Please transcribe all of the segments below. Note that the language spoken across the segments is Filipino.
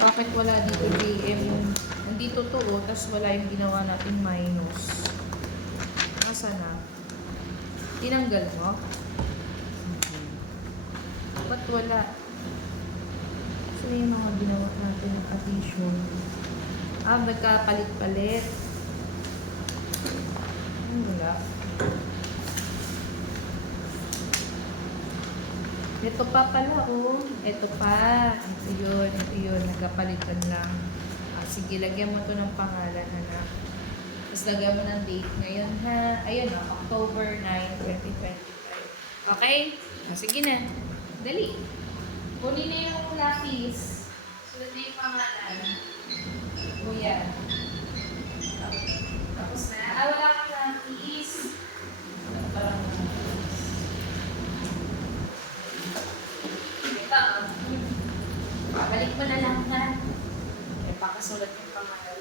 Bakit wala dito JM yung... Nandito to, oh, tapos wala yung ginawa natin minus. Nasaan na? Tinanggal mo? Ba't wala? Saan yung mga ginawa natin ng addition? Ah, magkapalit-palit. Wala. Ito pa pala, oh. Ito pa. Ito yun. Ito yun. Nagkapalitan lang. Ah, sige, lagyan mo to ng pangalan, anak. Tapos lagyan mo ng date ngayon, ha? Ayun, oh, October 9, 2025. Okay? Ah, sige na. Dali. Kunin na yung lapis. Sulat na yung pangalan. Kuya. Tapos na. Ah, wala kang lapis. Parang balik mo na lang ha. Eh, pakasulat yung pangalan.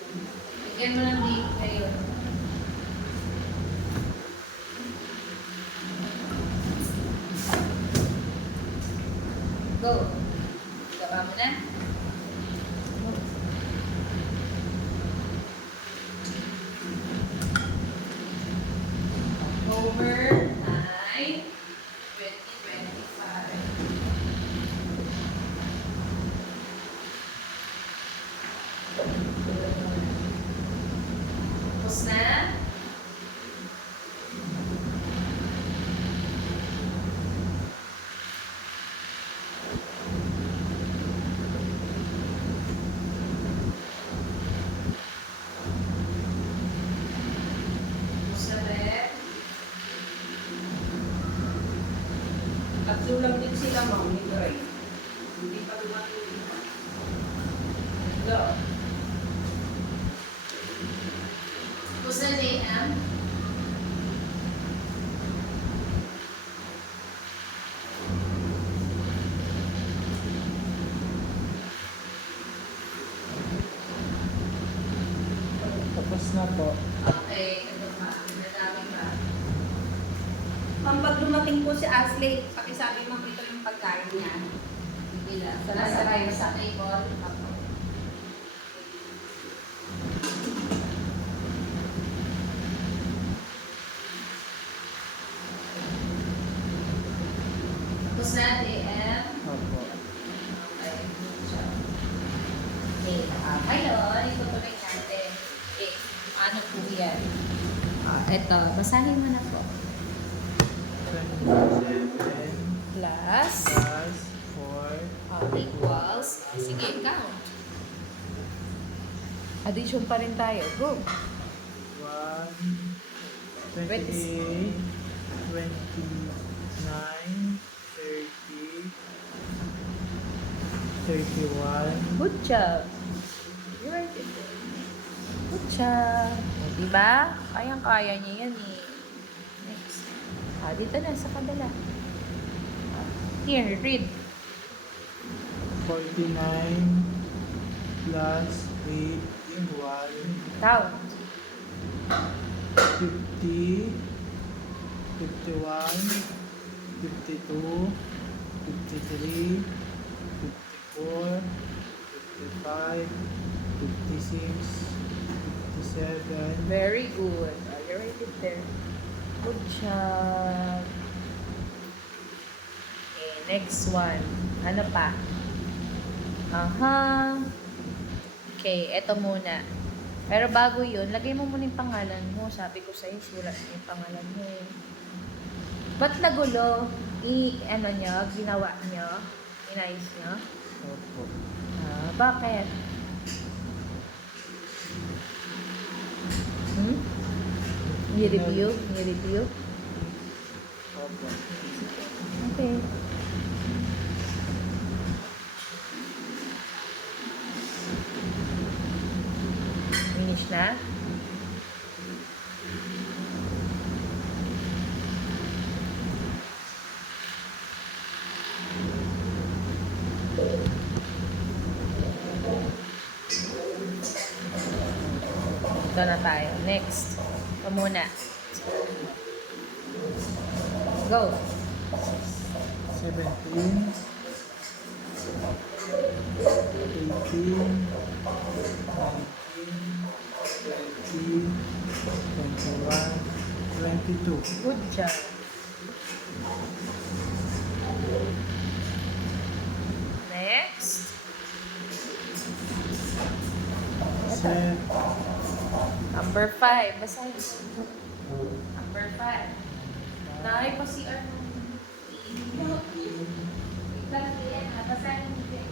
Bigyan mo ng date ngayon. Go. Gaba mo na. October 9, 2025. Tapos na. Tapos na rin. Tatlo lang din sila, ma'am, ni Dre. Hindi pa dumating. Go. Tapos na JM. Tapos na po. Okay, ito pa. Nadami pa. Ma'am, pag dumating po si Ashley, pakisabi mo ito yung pagkain niya. Bila. Nasa kayo sa table. Tapos na, JM. Opo. Okay, good job. Okay, ngayon, itutuloy natin. Okay, ano po yan? Ito, basahin mo na po. 27 Plus, plus 4 equals, sige, count. Addition pa rin tayo. Go. 1, 28, 29, 30, 31. Good job. You are good. Good job. O, diba? Kayang-kaya niya yan eh. Next. Dito na, sa kabila. Here, read. 49 plus 8 in 1. Count. 50, 51, 52, 53, 54, 55, 56, 57. Very good. You write it there. Good job. Okay, next one. Ano pa? Aha. Okay, eto muna. Pero bago yun, lagay mo muna yung pangalan mo. Sabi ko sa'yo, sulat mo yung pangalan mo. Ba't nagulo? Ano nyo? Ginawa nyo? Inayos nyo? Opo. Bakit? Ni-review? Ni-review? Opo. Okay. Finish na? Ito na tayo. Next. Ito muna. Go. 17 22. Good job. Next. Set. Number 5. Basahin. Number 5. Nahay pa si ano. Basahin mo siya.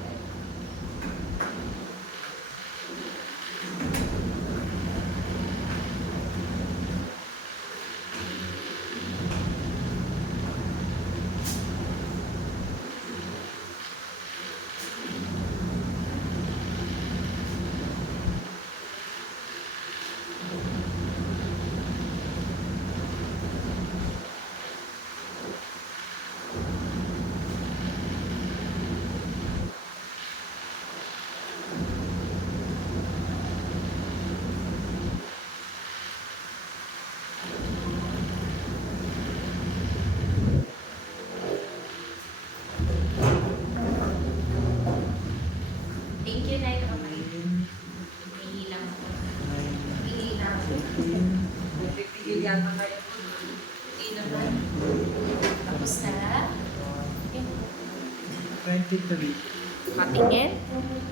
Thank you, Nay. Nahihilang ako. Nahihilang ako. Pipigil yata kayo. Hindi naman. Tapos na. 23. Patingin. 23.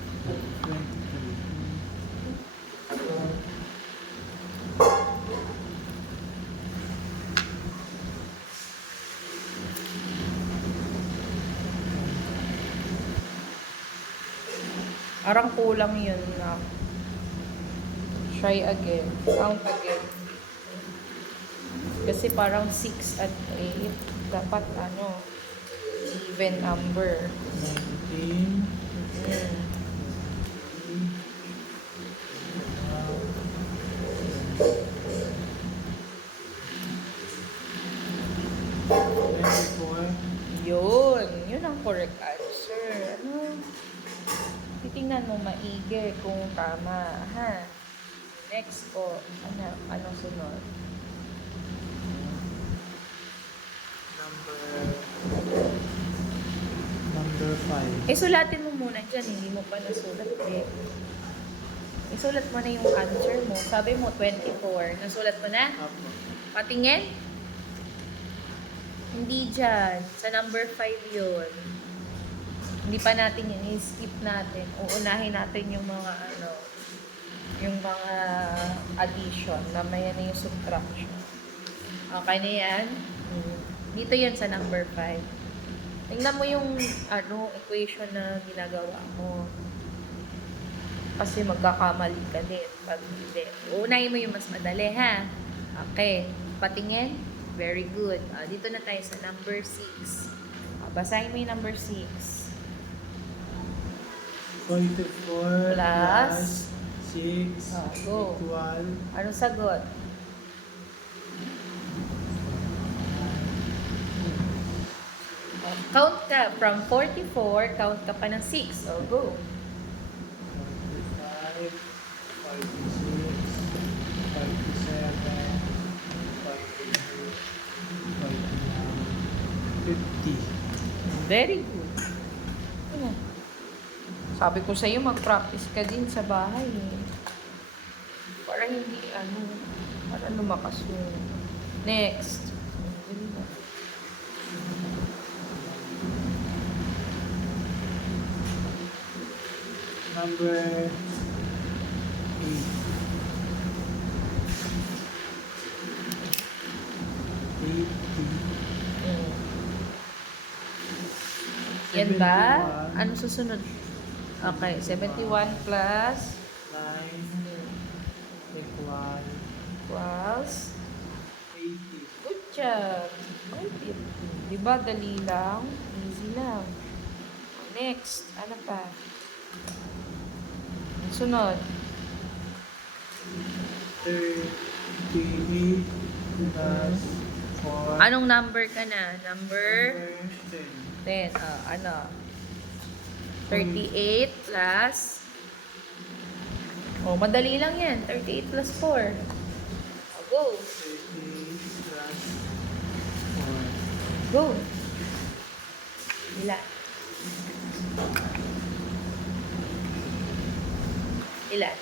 Parang kulang yun na. Try again. Count again. Kasi parang 6 at 8. Dapat ano, even number. 19. Mm. Yun. Yun ang correct answer. Ano? Titingnan mo maigi kung tama. Ha? Next po. Ano sunod? Number 5. Sulatin mo muna dyan. Hindi mo pa nasulat eh. Isulat mo na yung answer mo. Sabi mo 24. Nasulat mo na? Apo. Patingin? Hindi dyan. Sa number 5 yun. Hindi pa natin yun. I-skip natin. Uunahin natin yung mga ano, yung mga addition. Namaya na yung subtraction. Okay na yan? Dito yun sa number 5. Tingnan mo yung ano, equation na ginagawa mo. Kasi magkakamali ka din. Pag hindi. Uunahin mo yung mas madali, ha? Okay. Patingin? Very good. Dito na tayo sa number 6. Basahin mo yung number 6. 44 Plus 6 go. equal Anong sagot? Count ka. From 44, count ka pa ng 6. Go. 45, 46, 47, 50. Very good. Ano? Sabi ko sa'yo, mag-practice ka din sa bahay. Para hindi, para lumakas yung next. Number 8. 80. Yan ba? 71. Ano susunod? Okay, 71 plus 9 equal equals 80. good job. Diba, dali lang? Easy lang. Next, ano pa? Sunod. 38 plus 4. Anong number ka na? Number 10. 10. Ano? 38 plus... Oh, madali lang yan. 38 plus 4. Go. 38 plus 4. Go. Ilan? Ilan?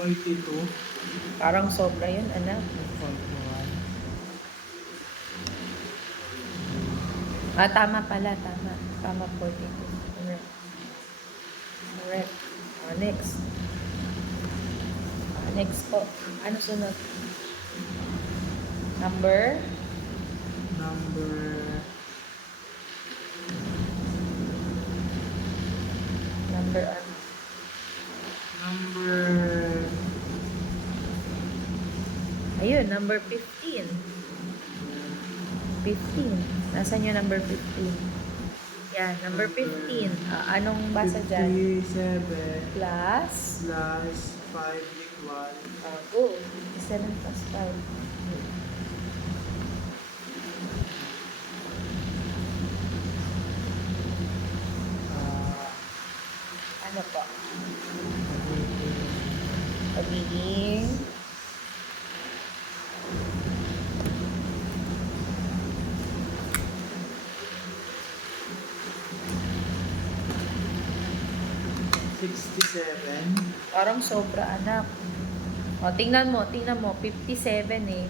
Forty-two. Parang sobra yun, anak. Forty-one. Tama pala, tama. Tama, 42. Correct. Correct. Next. Next po. Ano sunod? Number? Number Number ano? number Ayun, number 15. 15. Nasaan yung number 15? Yan, number 15. Anong basa dyan? 57 Plus? plus 5 equal Go. 7 plus 5. Ano po? Pagiging? $67. Parang sobra, anak. O, tingnan mo, 57 eh.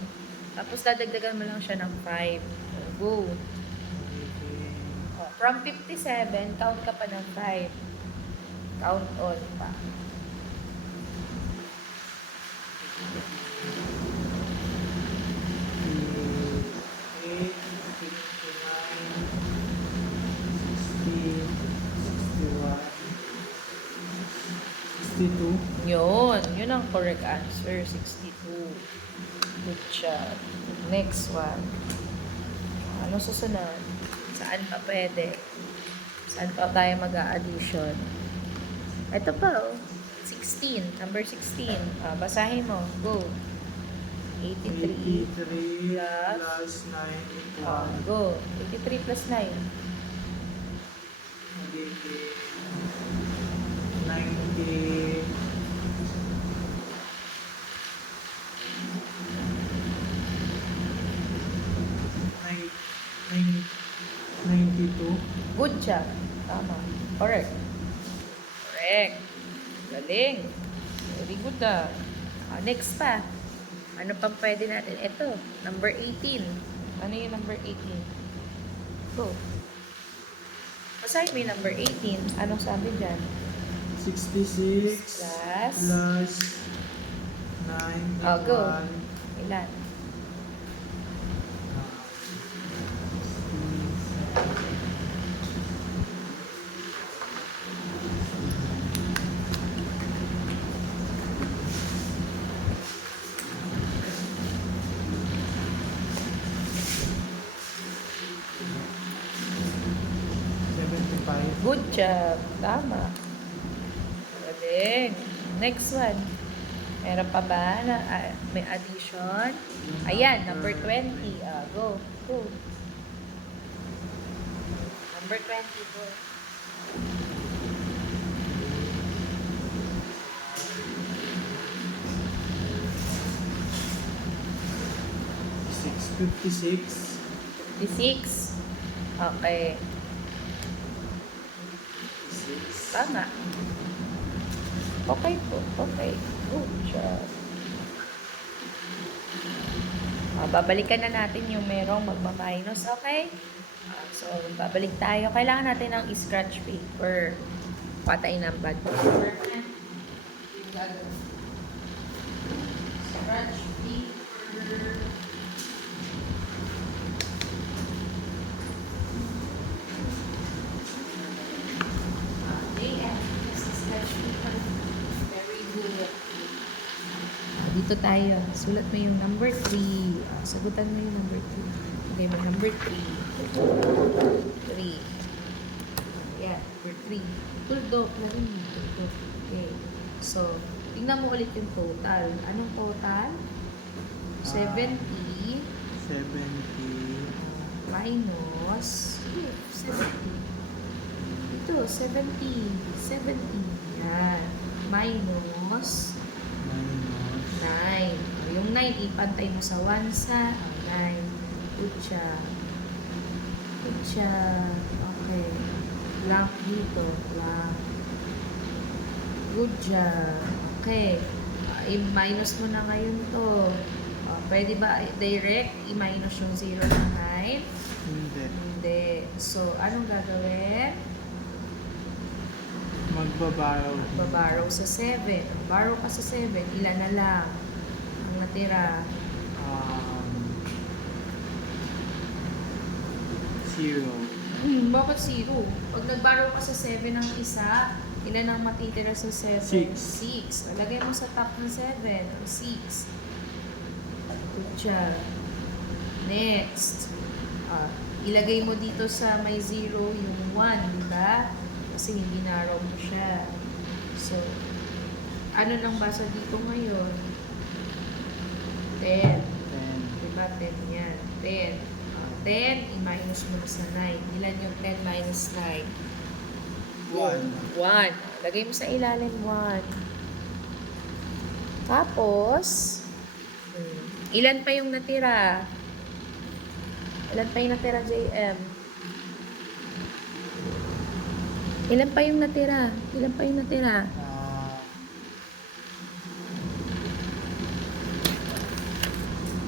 Tapos dadagdagan mo lang siya ng 5. Go. O, from 57, count ka pa ng 5. Count all pa. Yun ang correct answer, 62. Good job. Next one. Ano susunod? Saan pa pwede? Saan pa tayo mag-a-addition? Ito pa, oh. 16. Number 16. Basahin mo. Go. 83. 83 Plus? plus 9 equal Go. 83 plus 9. magiging 90 92. Good job. Tama. Correct. Correct. Galing. Very good next pa. Ano pang pwede natin? Ito. Number 18. Ano yung number 18? Go. Basahin mo yung number 18. Anong sabi dyan? 66 Plus? plus 9 Go. equal Ilan? 75. Good job. Tama. Galing. Next one. Meron pa ba na may addition? Ayan, number 20. Go. Go. Number 20, go. 56 56. Okay. 6 Tama. Okay po. Okay. Good job. Babalikan na natin yung merong magma-minus. Okay? So, babalik tayo. Kailangan natin ng scratch paper. Patay ng bad paper. Scratch paper. Very good. Dito tayo. Sulat mo yung number 3. Sagutan mo yung number 3. Okay, may number 3. 3. Yeah, number 3. Tuldok na rin. Tuldok. Okay. So, tingnan mo ulit yung total. Anong total? 70 minus 70. Ito, 70. 70. Yan. Minus 9. Yung 9, ipantay mo sa 1 sa 9. Good job. Good job. Okay. Blank dito. Blank. Good job. Okay. I-minus mo na ngayon to. Pwede ba direct i-minus yung 0 na 9? Hindi. Hindi. So, anong gagawin? Magbabarrow. Babarrow sa 7. Borrow ka sa 7. Ilan na lang ang natira? 0. Bakit 0? Pag nag-borrow ka sa 7 ng isa, ilan ang matitira sa 7? 6. Lagay mo sa top ng 7. 6. Good job. Next. Ilagay mo dito sa may 0 yung 1, di ba? Kasi hindi naraw mo siya. So, ano nang basa dito ngayon? 10. 10. Diba? 10 yan. 10. 10, i-minus mo na sa 9. Ilan yung 10 minus 9? 1. 1. Lagay mo sa ilalim 1. Tapos, ilan pa yung natira? Ilan pa yung natira, JM? Ilan pa yung natira? Ilan pa yung natira?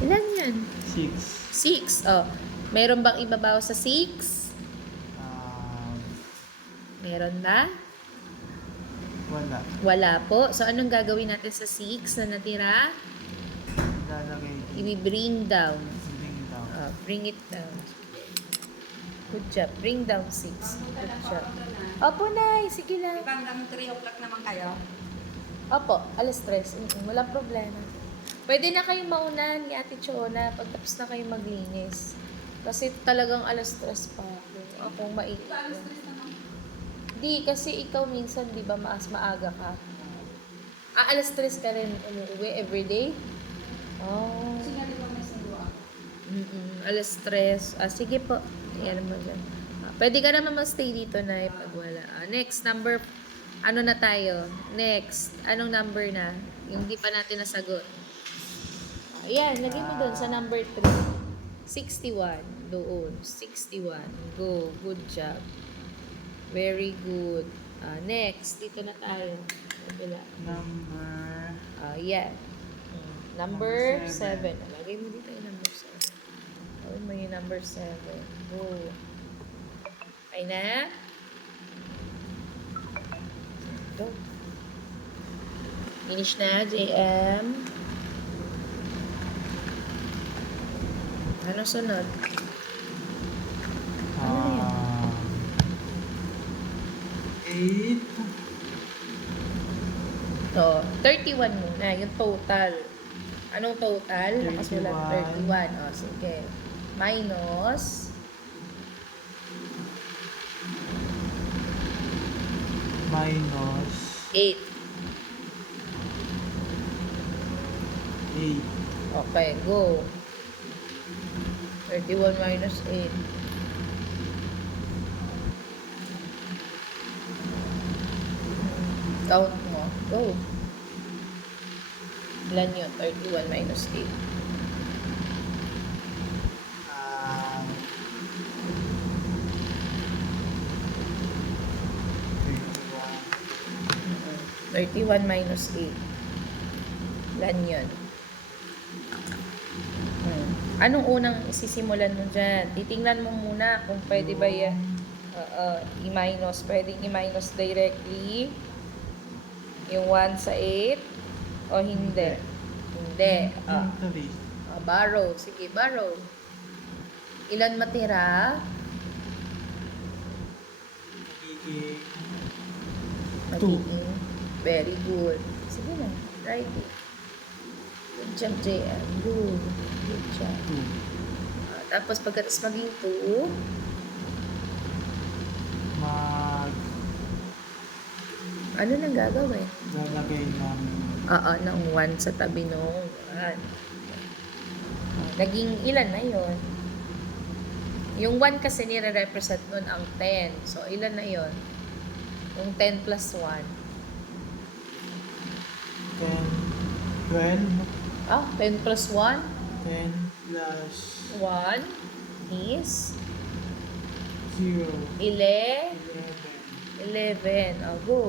Ilan yan? 6. 6. Oh. Meron bang ibabaw sa 6? Meron ba? Wala. Wala po. So, anong gagawin natin sa 6 na natira? Lalagay. I-bring down. Bring down. Bring it down. Good job. Bring down 6. Good job. Opo, Nay. Sige lang. Diba hanggang 3 o'clock naman kayo? Opo, alas 3. Walang problema. Pwede na kayong mauna ni Ate Chona pagtapos na kayong maglinis. Kasi talagang alas 3 pa ako. Akong mainit. Alas 3 naman. Di, kasi ikaw minsan, di ba, maaga ka? Alas 3 ka rin umuwi everyday? Oh. Kasi nga diba may sundo ako. Alas 3. Sige po. Ayan mo dyan. Pwede ka naman mag-stay dito na pag wala. Next, number, ano na tayo? Next, anong number na? Yung di pa natin nasagot. Ayan, lagay mo doon sa number 3. 61. Doon. 61. Go. Good job. Very good. Next, dito na tayo. Wala. Number. Yan. Number Number 7. seven. Lagay mo dito yung number 7. Gawin mo yung number 7. Go. Okay na? Go. Finish na, JM. Ano sunod? Ano yan? 8. So, 31 muna, yung total. Anong total? Nakasulat 31. O, sige. Minus. Minus 8. 8. Okay, go. 31 minus 8. Count mo. Go. Ilan yun? 31 minus 8. Ah, 31 minus 8. Ilan yun? Anong unang isisimulan mo dyan? Titingnan mo muna kung pwede ba yan. I-minus. Pwedeng i-minus directly yung 1 sa 8 o hindi? Hindi. Inventory. Borrow. Sige, borrow. Ilan matira? Magiging Magiging. Very good. Sige na. Write it. Good job, JM. Good. Good job. 2. Tapos pagkatapos maging 2, ano nang gagawin? Lalagay ng Ng 1 sa tabi nung 1. Naging ilan na yon? Yung 1 kasi nire-represent nun ang 10. So, ilan na yon? Yung 10 plus 1. 10, 12. Ah, 10 plus 1? 10 plus 1 is 0. 11. 11. 11. Oh, go.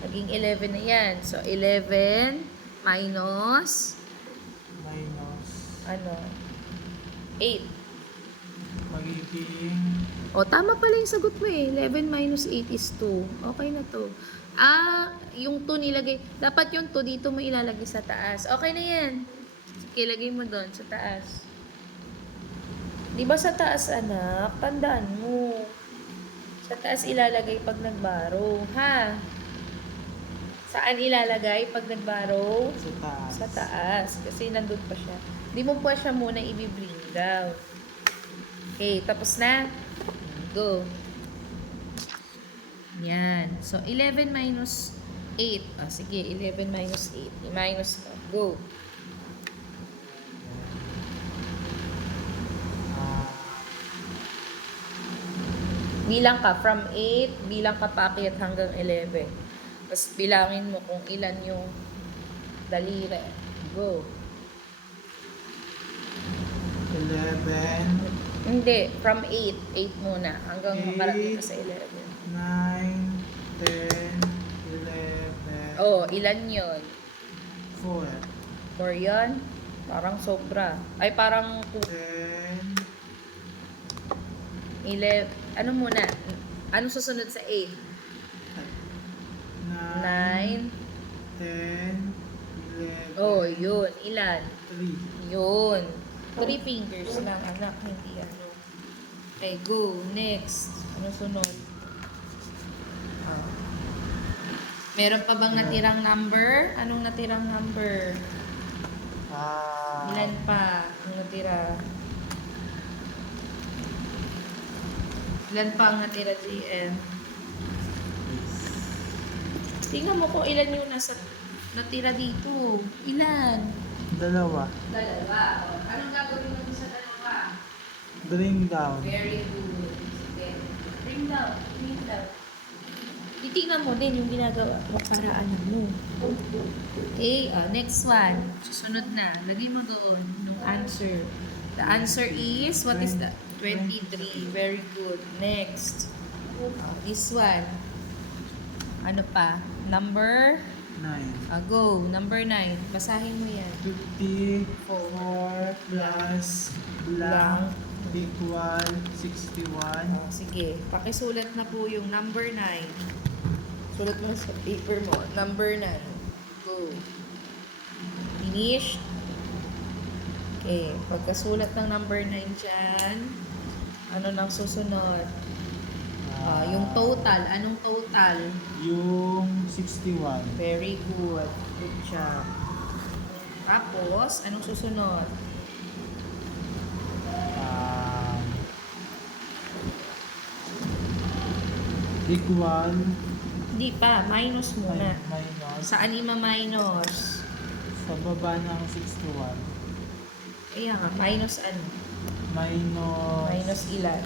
Naging 11 na yan. So, 11 minus, Minus. ano, 8. Magiging O, tama pala yung sagot mo eh. 11 minus 8 is 2. Okay na to. Ah, yung 2 nilagay. Dapat yung 2 dito mo ilalagay sa taas. Okay na yan. Sige, lagay mo doon sa taas. Di ba sa taas, anak? Tandaan mo. Sa taas ilalagay pag nagbaro. Ha? Saan ilalagay pag nagbaro? sa taas. Sa taas. Kasi nandun pa siya. Di mo pa siya muna i-bring down. Okay, tapos na. Go. Yan. So, 11 minus 8. Ah, sige, 11 minus 8. I-minus mo. Go. Ah, Bilang ka from 8, bilang ka paakyat hanggang 11. Tapos bilangin mo kung ilan yung daliri. Go. 11, Hindi, from 8. 8 muna. Hanggang 8, makarating ka sa 11. 9, 10, 11, Oh, ilan yun? 4, 4 yun? Parang sobra. Ay, parang 10, 11. Ano muna? Anong susunod sa 8? 9. 10, 11, Oh, yun. Ilan? 3. Yun. 3 fingers lang, anak. Hindi ano. Okay, go. Next. Ano sunod? Oh. Meron pa bang natirang number? Anong natirang number? Ilan pa ang natira? Ilan pa ang natira, GM? Tingnan mo kung ilan yung natira dito. Ilan? Dalawa. Dalawa. O, anong gagawin mo sa dalawa? Bring down. Very good. Sige. Bring down. Bring down. Titingnan mo din yung ginagawa mo paraan mo. Okay, next one. Susunod na. Lagay mo doon yung answer. The answer is, what is that? 23. Very good. Next. This one. Ano pa? Number? 9. Go. Number 9. Basahin mo yan. 54 plus blank equal 61. Sige. Pakisulat na po yung number 9. Sulat mo sa paper mo. Number 9. Go. Finished. Okay. Pagkasulat ng number 9 dyan, ano nang susunod? Yung total. Anong total? Yung 61. Very good. Good job. Tapos, anong susunod? Equal Hindi pa. Minus muna. minus Saan ima-minus? sa baba ng 61. Kaya nga, minus ano? Minus Minus ilan?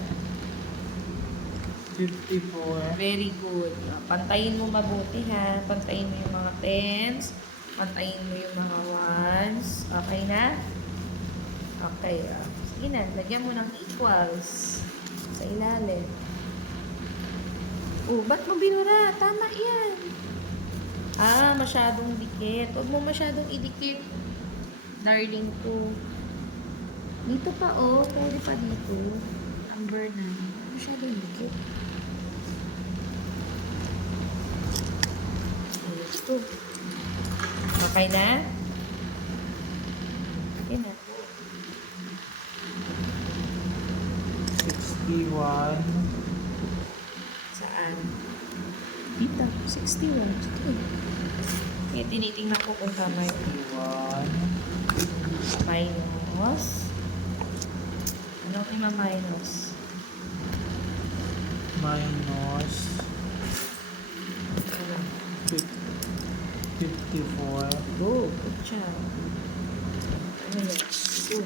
54. Very good. Pantayin mo mabuti ha. Pantayin mo yung mga tens. Pantayin mo yung mga ones. Okay na? Okay. Sige na. Lagyan mo ng equals sa ilalim. Oh, ba't mo binura? Tama yan. Masyadong dikit. Huwag mo masyadong idikit. Darling ko. Dito pa oh. Pwede pa dito. Number 9. Masyadong dikit. Ito. Okay na? Okay na. 61. Saan? Dito. 61. Sige. Kaya tinitingnan ko kung tama yun. 61. Minus. Anong ima-minus? Minus Ano? 54. Go. Good job. Ano yan? Go.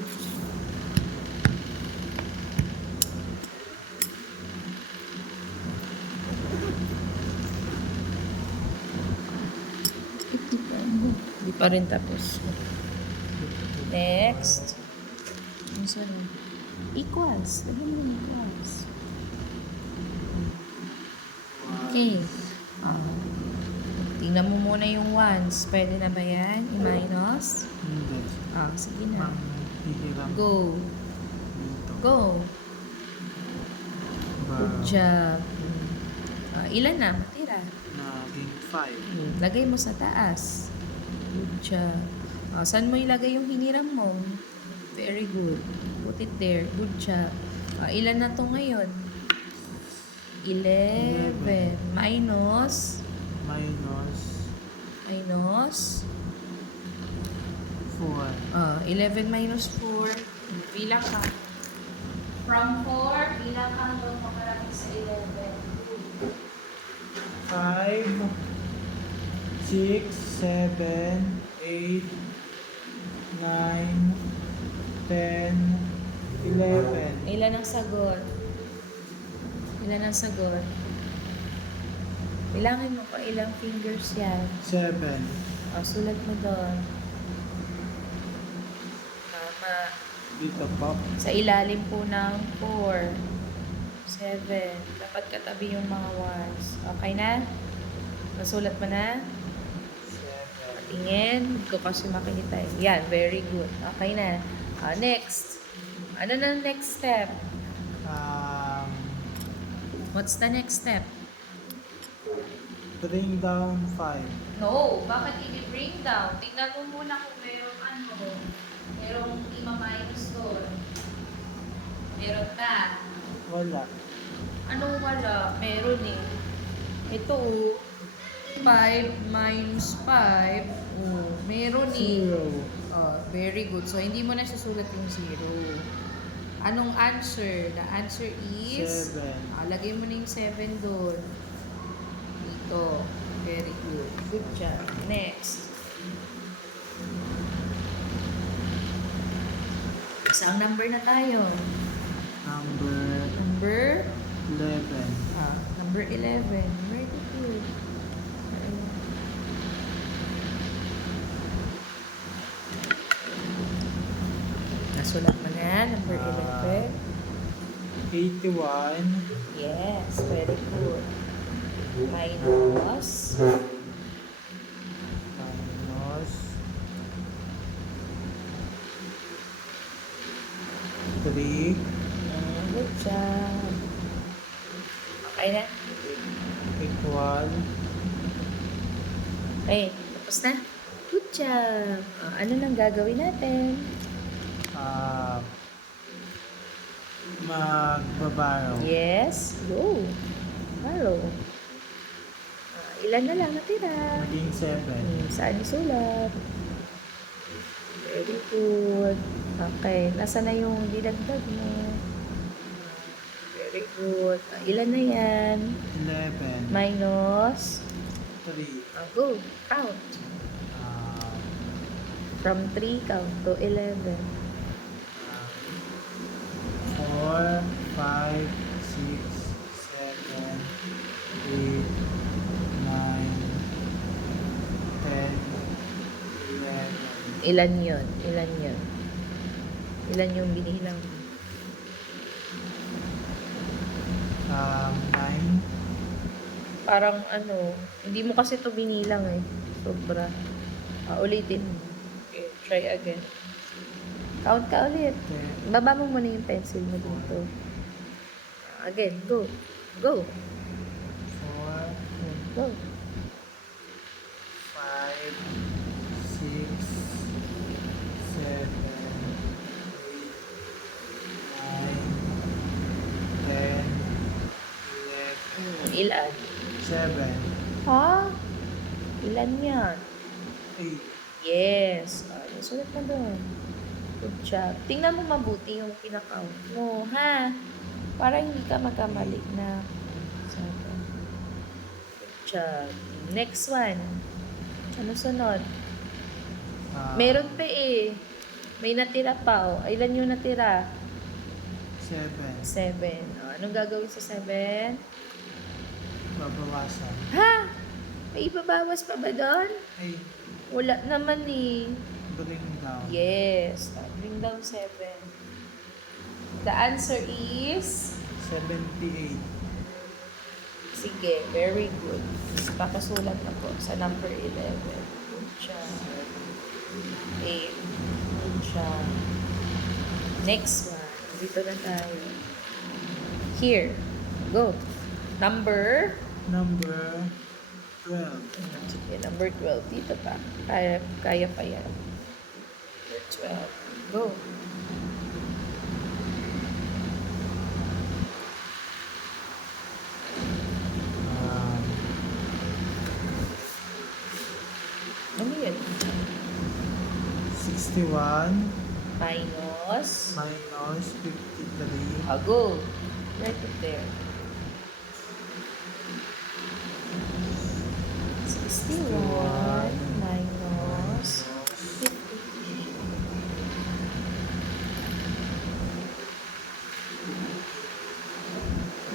Hindi pa rin tapos. Next. Ano sunod? Equals. Lagyan mo yung equals. Okay. Tingnan mo muna yung ones. Pwede na ba yan? I-minus? Hindi. Sige na. Hihiram Go. dito. Go. Good Ba, job. Ilan na? Matira. naging 5. Lagay mo sa taas. Good job. Saan mo ilagay yung hiniram mo? Very good. Put it there. Good job. Ilan na to ngayon? 11. Minus. Minus 4. 11 minus 4. Bilang ka. From 4, bilang ka hanggang makarating sa 11. 5, 6, 7, 8, 9, 10, 11. Ilan ang sagot? Ilan ang sagot? Bilangin mo kung ilang fingers yan. 7. Sulat mo doon. Tama. Dito po. Sa ilalim po ng 4. 7. Dapat katabi yung mga ones. Okay na? Nasulat mo na? 7. Tingin. Hindi ko kasi makikita eh. Yan. Very good. Okay na. Next. Ano na next step? What's the next step? Bring down 5. No. Bakit i-bring down? Tingnan mo muna kung merong merong ima-minus doon. Meron ka. Wala. Anong wala? Meron eh. Ito 5 minus 5. Meron eh. 0. Very good. So, hindi mo na susulat yung 0. Anong answer? The answer is 7. lagay mo na yung 7 doon. Dito. Very good. Good job. Next. Isang number na tayo. Number 11. Number 11. Very good. Nasulat mo na. Number 11. 81. Yes. Very good. Minus. Minus 3. Good job. Okay na? Equal. Okay. Tapos na? Good job. Ano nang gagawin natin? Magbabarrow. Yes. Go. Follow. Ilan na lang natira? Maging 7. Saan isulat? Very good. Okay. Nasa na yung dinagdag mo? Very good. Ilan na yan? 11. Minus? 3. Go. Count. From 3, count to 11. 4, 5, 6, 7, 8, 9, 10, 11. Ilan yun? Ilan yun? Ilan yung binilang? 9. Parang hindi mo kasi to binilang eh. Sobra. Ulitin mo. Okay, try again. Count ka ulit. 10. Baba mo muna yung pencil mo dito. Again, go. Go. 4, Go. 5, 6, 7, 8, 9, 10, 11. Ilan? 7. Ha? Ilan yan? 8. Yes. Sulat mo doon. Good job. Tingnan mo mabuti yung pinakount mo, ha? Para hindi ka magkamali na. Good job. Next one. Ano sunod? Meron pa eh. May natira pa, oh. Ilan yung natira? 7. 7. Anong gagawin sa 7? Babawasan. Ha? May ibabawas pa ba doon? 8. Wala naman eh. Bring down. Yes. Bring down 7. The answer is... 78. Sige, very good. Papasulat na po sa number 11. Good job. 8. Good job. Next one. Dito na tayo. Here. Go. Number... Number 12. Sige, number 12. Dito pa. Kaya pa yan. Number 12. Go. Ano yan? 61 Minus. minus 53 Go. Right it there. 61 minus 53.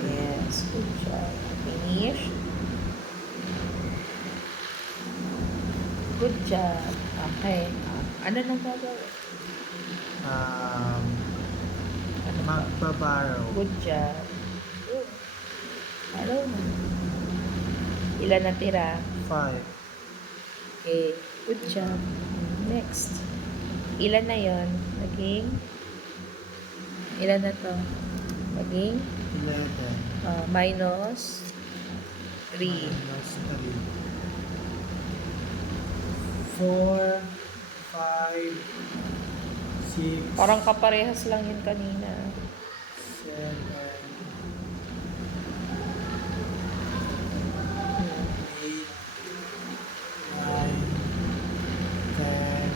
Yes, good job. Finish. Good job. Okay. Ano nang gagawin? Ano pa? magbabarrow. Good job. Good. Ano na? Ilan na tira? 5. Okay. Good job. Next. Ilan na yon? Naging? Ilan na to? Naging? 11 Minus 3. minus 3 4 5 6 Parang kaparehas lang yun kanina. 7 Hmm. 8 9 10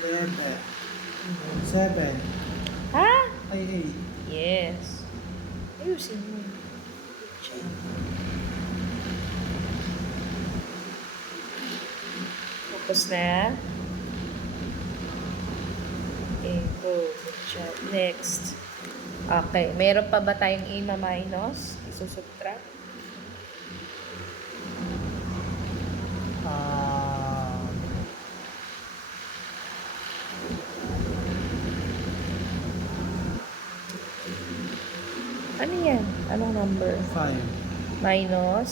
11 7 Ha? ay 8 Yes. Ayusin mo. Good job. Tapos na. Okay, go. Good job. Next. Okay. Meron pa ba tayong i-minus? Isusubtract? Ano yan? Anong number? 5 Minus? minus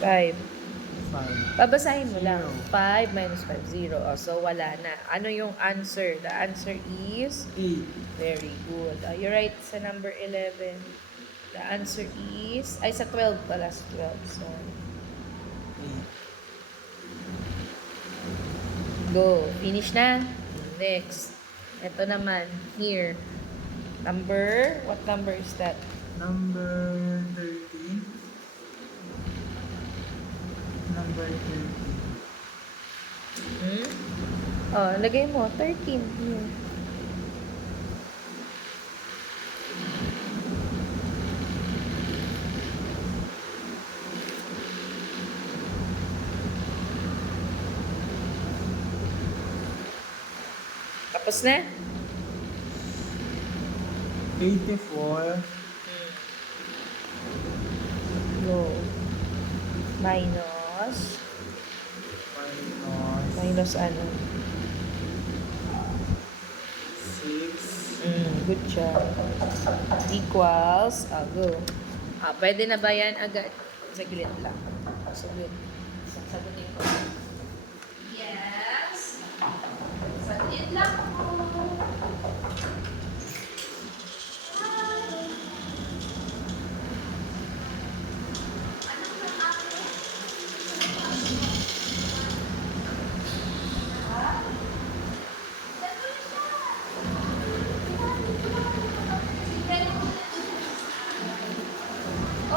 5. 5 Babasahin mo lang. Zero. 5 minus 5, 0. Oh, so, wala na. Ano yung answer? The answer is... 8 Very good. You're right sa number 11. The answer is... Ay, sa 12 pala. Sa 12. Sorry. 8 Go. Finish na. Next. Ito naman. Here. Number... What number is that? number 13 number 13 Hmm? Oh, lagay mo. 13. Here. Tapos na? 84 Go. Minus. Minus ano? 6 Good job. Equals. Go. Pwede na ba yan agad? Saglit lang. Saglit. Sagutin ko. Yes. Saglit lang po.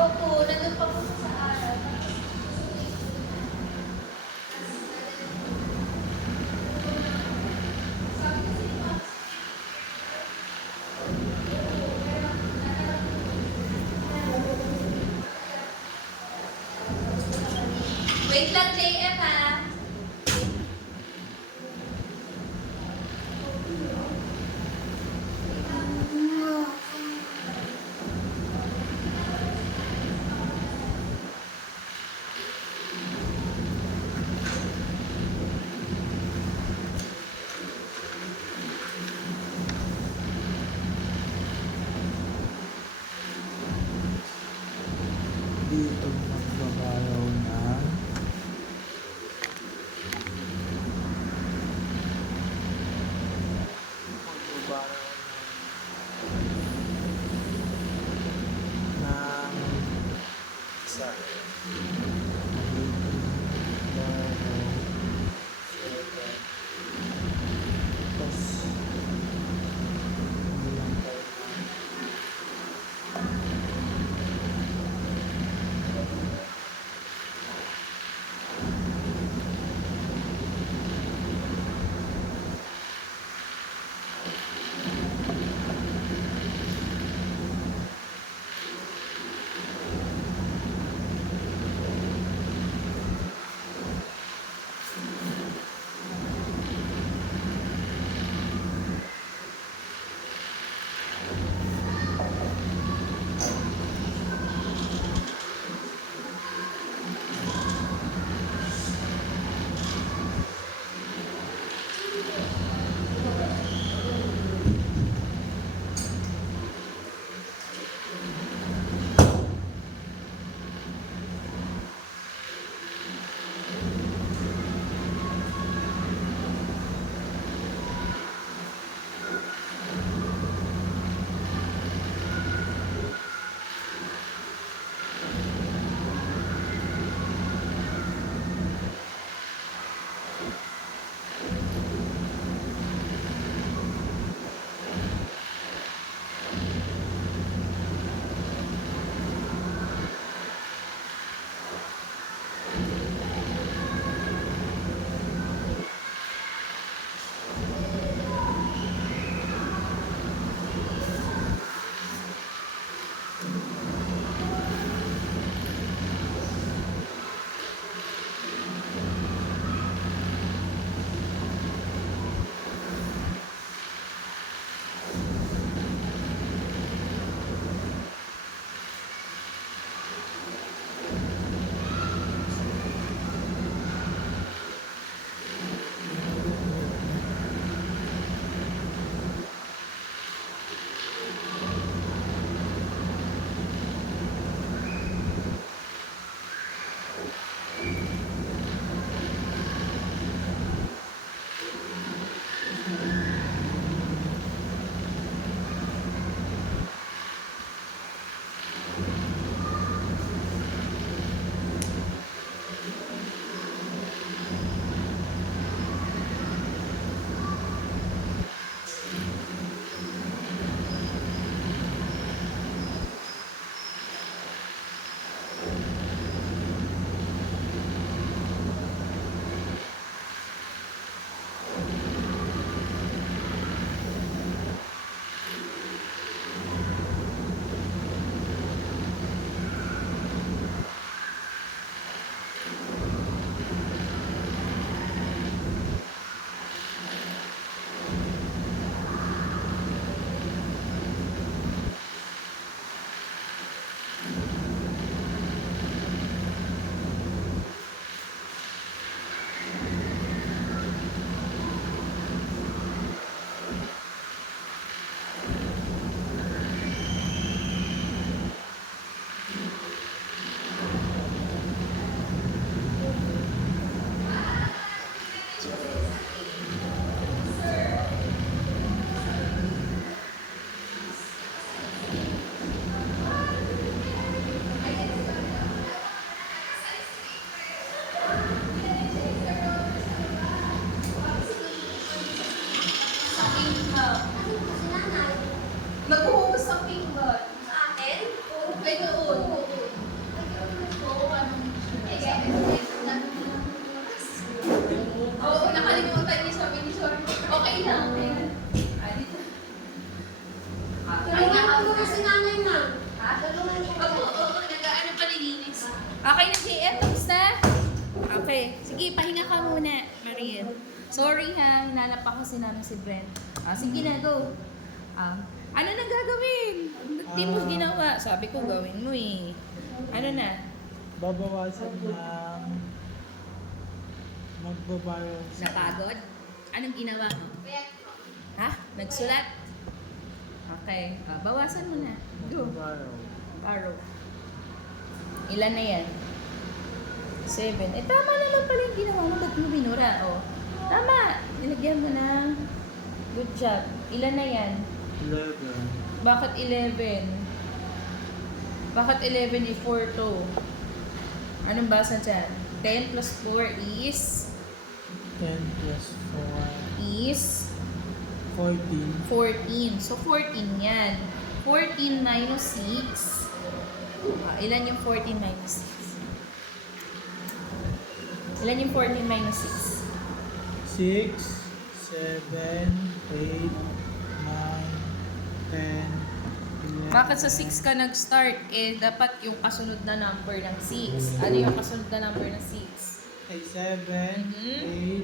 Opo, nandun pa po sa araw. Wait lang, JM ha. Maghuhugas ng pinggan. Sa akin? Ay, doon. Oo, nakalimutan niya sabi ni Sor. Okay lang. Ah, dito. Tulungan ko muna si nanay, ma'am. Ha? Tulungan ko. Oo, nag-ano pa nilinis. Okay na, JF. Tapos na? Okay. Sige, pahinga ka muna, Mariel. Sorry ha, hinanap ako si namin si Brent. Sige na, go. Ano na gagawin? Di mo ginawa. Sabi ko, gawin mo eh. Ano na? Babawasan ng magbabayad sa Napagod? Anong ginawa mo? Ha? Nagsulat? Okay. Bawasan mo na. Go. magbabayad. Paro. Ilan na yan? 7. Tama naman pala yung ginawa mo. Ba't mo binura? Tama. Nilagyan mo na. Good job. Ilan na yan? 11. Bakit 11? Bakit 11 i 4 to? Anong basa dyan? 10 plus 4 is 10 plus 4. 14. 14. So, 14 yan. 14 minus 6. Ilan yung 14 minus 6? Ilan yung 14 minus 6? 6, 7, 8, 9, 10, 11. Bakit sa 6 ka nag-start? Eh, dapat yung kasunod na number ng 6. Ano yung kasunod na number ng 6? 7, 8, 9,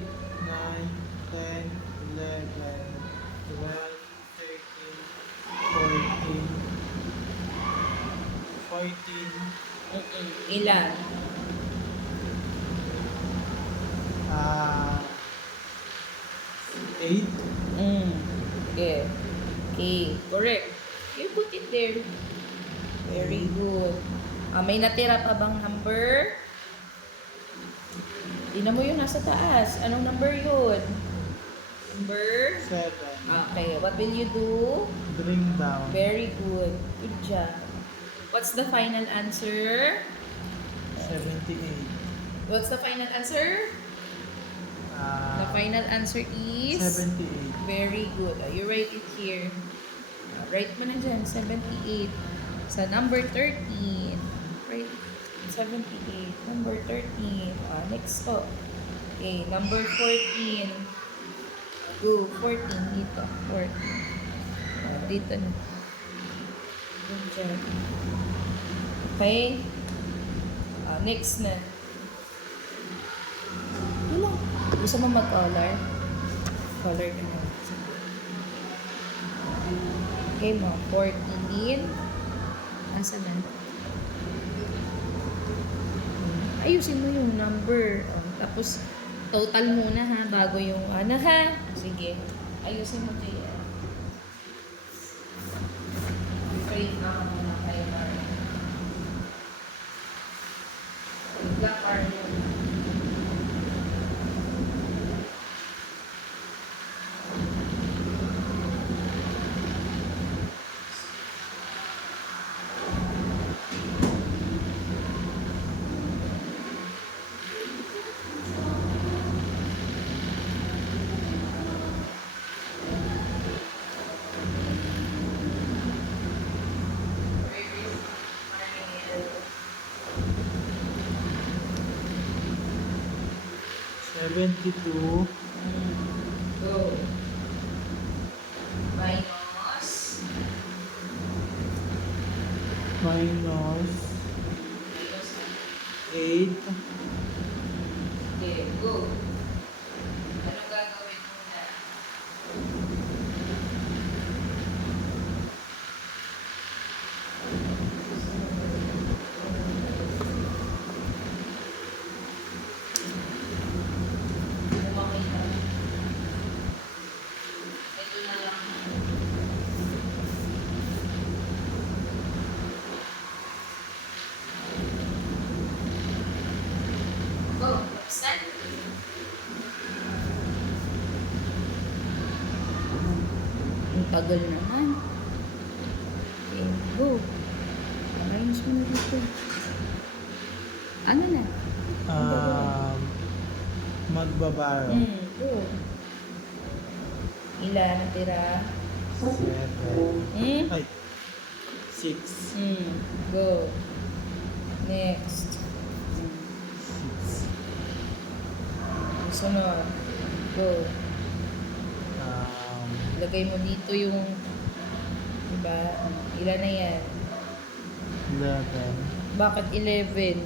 10, 11, 12, 13, 14, 14, Ilan? 8. Okay. Okay. Correct. You put it there. Very good. May natira pa bang number? Tingnan mo yun nasa taas. Anong number yun? Number? 7. Okay. What will you do? Bring down. Very good. Good job. What's the final answer? 78. What's the final answer? The final answer is? 78. Very good. You write it here. Write mo na dyan, 78. Sa number 13. Write 78. Number 13. Next po. Okay, number 14. Go, 14 dito. 14. Dito na. Good job. Okay. Next na. Wala. Gusto mo mag-color? Color ka na. Okay mo. 14. Asa na? Ayusin mo yung number. Tapos, total muna ha, bago yung ano ha. Sige. Ayusin mo dyan. Wait na ako muna kayo, Mara. Black card mo. Two. Go. Minus. Minus 8. Okay, go. Anong gagawin mo na? Makita. Ito na lang. Go. Stand. Ang tagal naman. Okay, go. Ayos mo na dito. Ano na? Magbabaro. Go. Ilan natira? 7. Ay. 6. Go. Next. 6. Sunod. Go. Lagay mo dito yung, diba? Ilan na yan? 11. Bakit 11?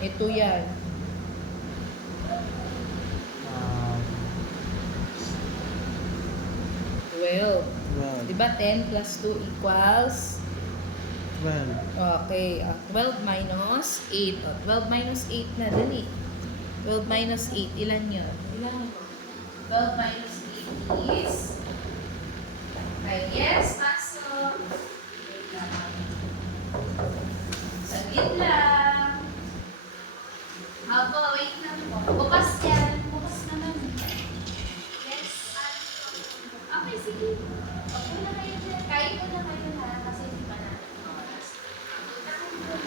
Ito yan. 12. 12. Diba 10 plus 2 equals? 12. Okay. 12 minus 8. 12 minus 8 na. Dali. 12 minus 8. Ilan yun? Ilan yun? 12 minus 8 is? Okay. Yes, pasok. Wait lang. Saglit lang. Ako, wait lang po. Bukas yan. Bukas naman. Yes, okay, sige. Okay na kayo dyan. Kain mo na kayo na. Kasi hindi pa natin oras.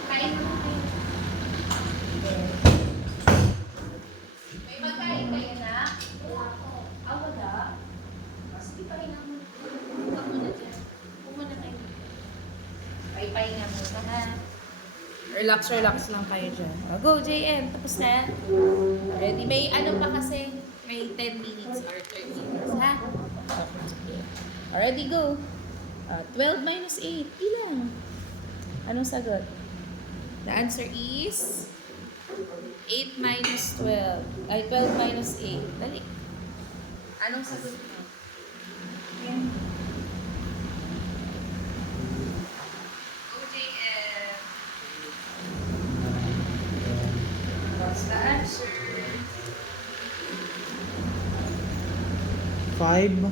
Kain mo na kayo. Relax lang kayo dyan. Go, JM. Tapos na. Ready? May ano pa kasi? May 10 minutes or 30 minutes, ha? Okay, sige. Already, go. 12 minus 8. Ilang? Anong sagot? The answer is 8 minus 12. Ay, 12 minus 8. Dali. Anong sagot mo? Go, JM. What's the answer? 5, 9,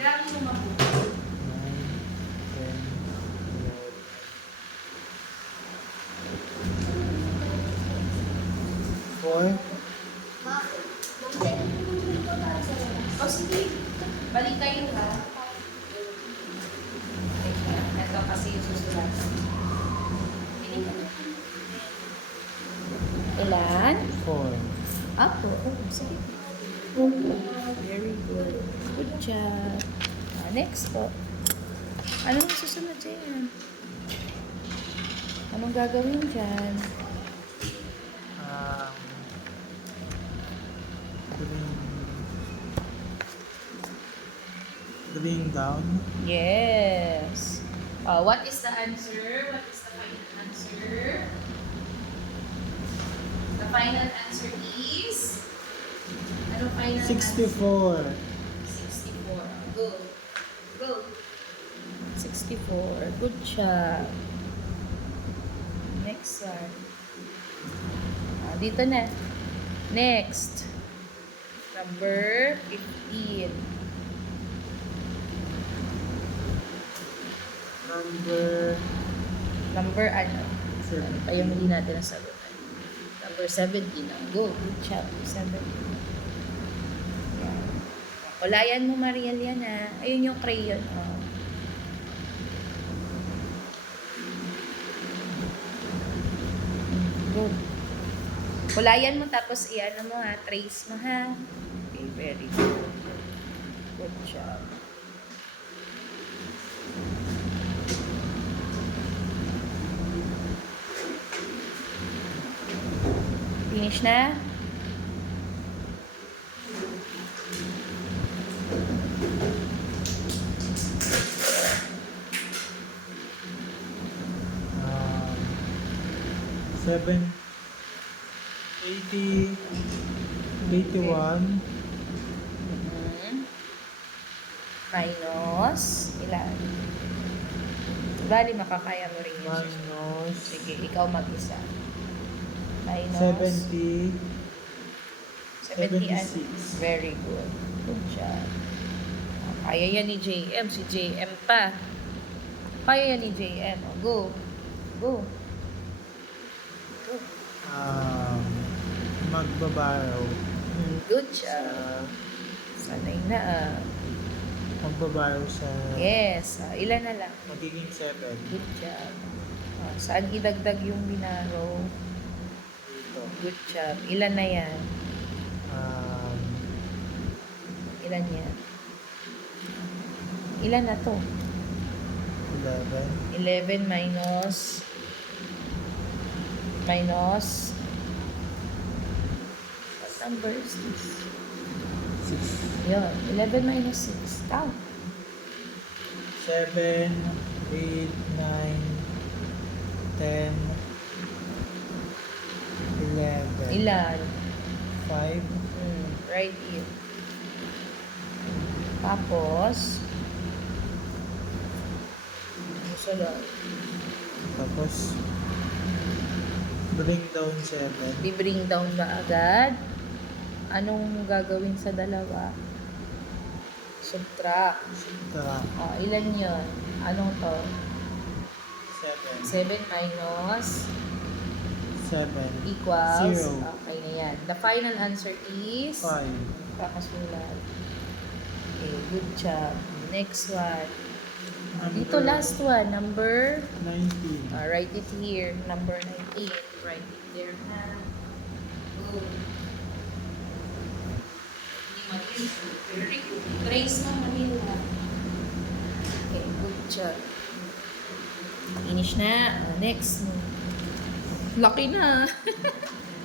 Ilang mo mabuti? 10, 11, 4, O sige, balik kayo ha. Ito kasi yung susulat. Ilan? 4. Apo. Oh, sige. Very good. Good job. Next po. Anong susunod dyan? Anong gagawin dyan? Bring down. Yes. What is the answer? What is the final answer? The final answer is... Ano final 64. answer? 64. Go. Go. 64. Good job. Next one. Dito na. Next. Number 15. Number ano? Ano pa yung hindi natin nasagutan? Number 17. Go. Good job. 17. Yan. Kulayan mo, Mariel, yan ha. Ayun yung crayon. Oh. Good. Kulayan mo tapos iyan mo ha. Trace mo ha. Okay, very good. Good job. Finish na? Seven, 80, 81, Minus, ilan? Bali, makakaya mo rin yun. minus Sige, ikaw mag-isa. Minus 70, 70 and 76. very good. Good job. Kaya yan ni JM. Si JM pa. Kaya yan ni JM. O, go. Go. Go. Magbabarrow. Good job. Sanay na Magbabarrow sa Yes. Ilan na lang? magiging 7 Good job. Saan idagdag yung binaro? dito. Good job. Ilan na yan? Ilan yan? Ilan na to? 11, 11 minus what number is this? 6, Yun. 11 minus 6. Count. 7, 8, 9, 10, 11, Ilan? 5, Right here. Tapos, susunod. tapos bring down 7, I-bring down ba agad? Anong gagawin sa dalawa? Subtract. subtract Ilan yun? Anong to? 7, 7 minus 7, equals? Zero. Okay na yan. The final answer is? 5, Kakasulat. Okay, good job. Next one. Dito Number last one. Number? 19, Write it here. Number 19. Write it there na. Go. Very good. Trace mo, Manila. Okay, good job. Finish na. Next. Laki na.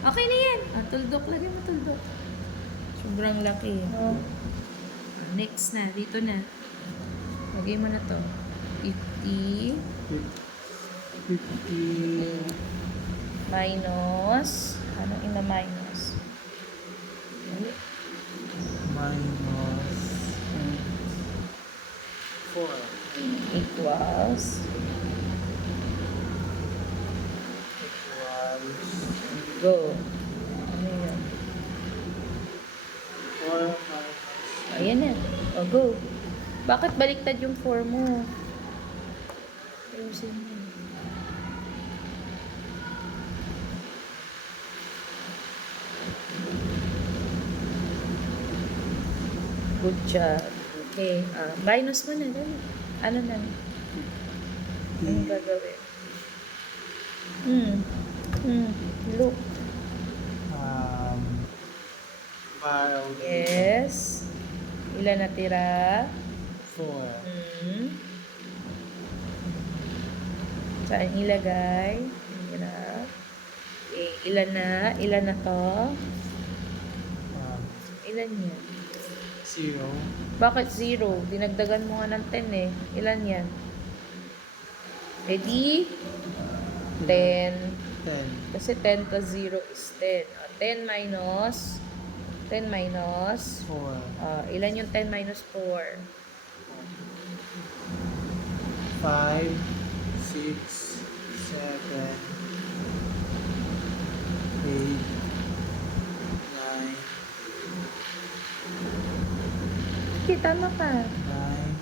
Okay na yan. Tuldok. Lagyan mo tuldok. Sobrang laki. Next na. Dito na. Lagay mo na to. 50 50 minus. Anong ina-minus? Dali. minus 4 Equals. equals Go. Ano yun? 4 minus Ayan na. O, go. Bakit baliktad yung 4 mo? Ayusin mo. Good job. Okay. Minus mo na. Dali. Ano na? Anong gagawin? Look. Barrel Yes. Ilan natira? 4 Saan ilagay? Hirap. Okay. Ilan na? Ilan na to? Ilan yan? 0 Bakit 0? Dinagdagan mo nga ng 10 eh. Ilan yan? Ready? 10. 10 Kasi 10 plus 0 is 10. 10 minus 4 ilan yung 10 minus 4? 5 6 7 8 Okay, tama ka. 9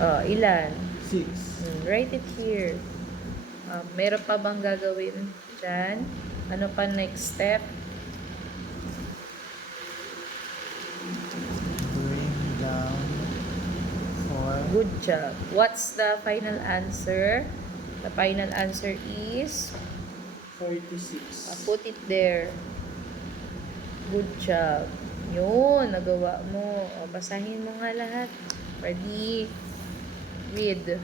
10 Ilan? 6 Write it here. Meron pa bang gagawin dyan? Ano pa next step? bring down 4 Good job. What's the final answer? The final answer is 46 put it there. Good job. Yun, nagawa mo. Basahin mo nga lahat. Ready? Read.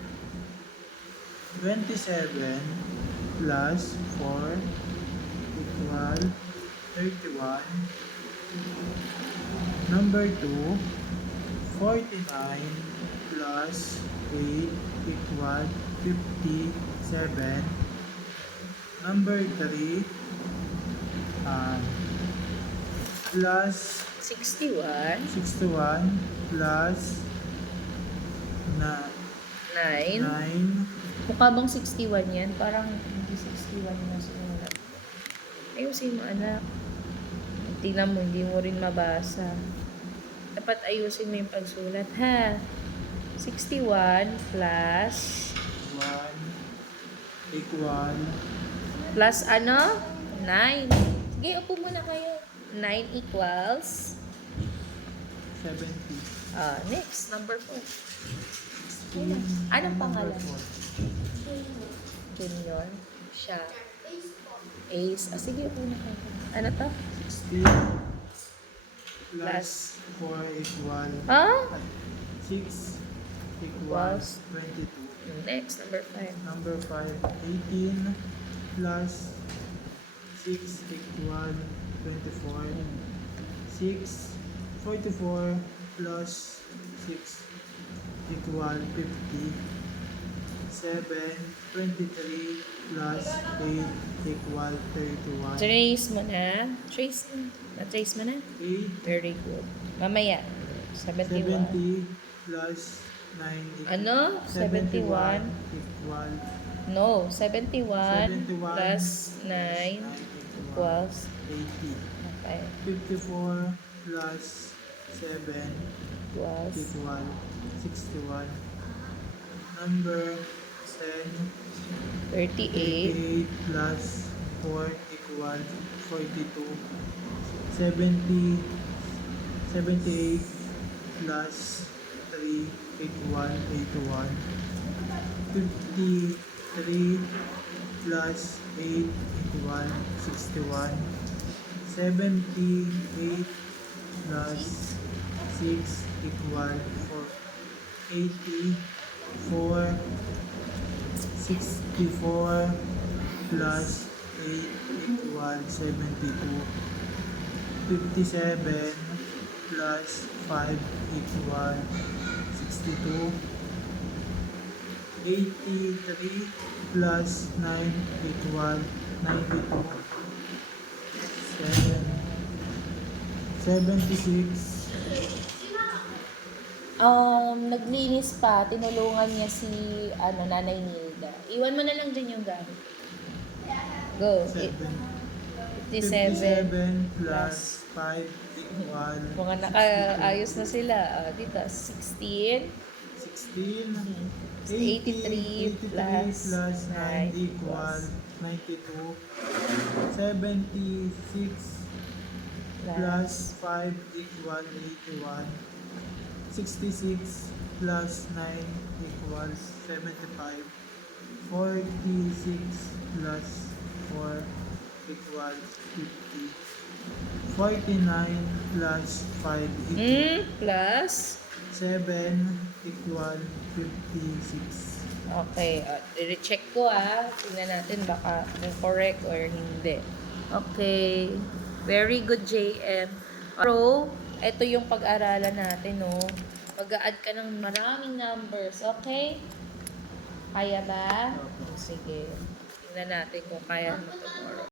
27 plus 4 equal 31. Number 2, 49 plus 8 equal 57. Number 3, plus 61. 61 plus 9. 9. Mukha bang 61 yan? Parang hindi 61 yung sinulat. Ayusin mo, anak. Tingnan mo, hindi mo rin mabasa. Dapat ayusin mo yung pagsulat, ha? 61 plus 1 equal plus ano? 9. Sige, upo muna kayo. 9 equals 70. Next, number 4. Anong pangalan? Yun yun. Siya. Ace. Sige, upo na kayo. Ano to? 16 plus 4 equal 6 equals 22. Next, number 5. Number 5, 18 plus 6 equal 24. 6, 44 plus 6 equal 50. 7, 23 plus 8 equal 31. Trace mo na. Trace mo. Na-trace mo na. 8, Very good. Mamaya. 71. 70 plus 9 equal Ano? 71. equal No. 71 71 plus 9 equals 80. okay. 54 plus 7 Equals equal 61. Number 10, 38. 8 plus 4 equal 42. 70, 78 plus 3 equal 81. 53 plus 8 equal 61. 78 plus 6 equal 4. 80 4, 64 plus 8 equal 72. 57 plus 5 equal 62. 83 plus 9 equal 92. 76. Naglinis pa, tinulungan niya si Nanay Nilda. Iwan mo na lang din yung gamit. Go. 57 57 plus 5 equal Mga nakaayos na sila. Dito, 16. 16. 83 plus 9 equal 92. 76 plus 5 equal 81. 66 plus 9 equals 75. 46 plus 4 equals 50. 49 plus 5 equals Plus. 7 equal 56. Okay, i-recheck ko Tingnan natin baka correct or hindi. Okay. Very good, JM. Pero, ito yung pag-aralan natin, no? Mag-a-add ka ng maraming numbers, okay? Kaya ba? Sige. Tingnan natin kung kaya mo tomorrow.